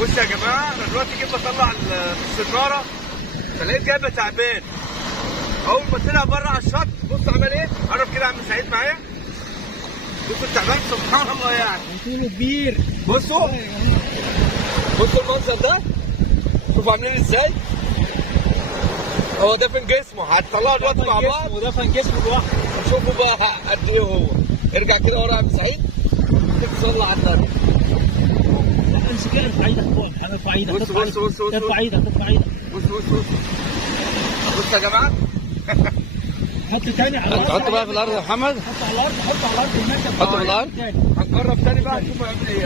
بص يا جماعه، انا دلوقتي جيت بطلع السناره، فلقيت جايبه تعبان. اول ما طلع بره على الشط بص عمل ايه؟ قرب كده يا عم سعيد معايا. بصوا التعبان سبحان الله يعني. طوله كبير. بصوا المنظر ده، شوفوا عاملين ازاي. هو دافن جسمه، هتطلعوا دلوقتي مع بعض ودفن جسمه لوحده. شوفوا بقى قد ايه هو. ارجع كده ورا يا عم سعيد، صلى على النبي. لا امسك كده، ارفع ايدك فوق، ارفع ايدك. بص ارفع ايدك. بص يا جماعه. حط تاني على الارض. حط بقى في الارض يا محمد. حط على الارض. حط في الارض. هنقرب تاني بقى نشوف هيعمل ايه.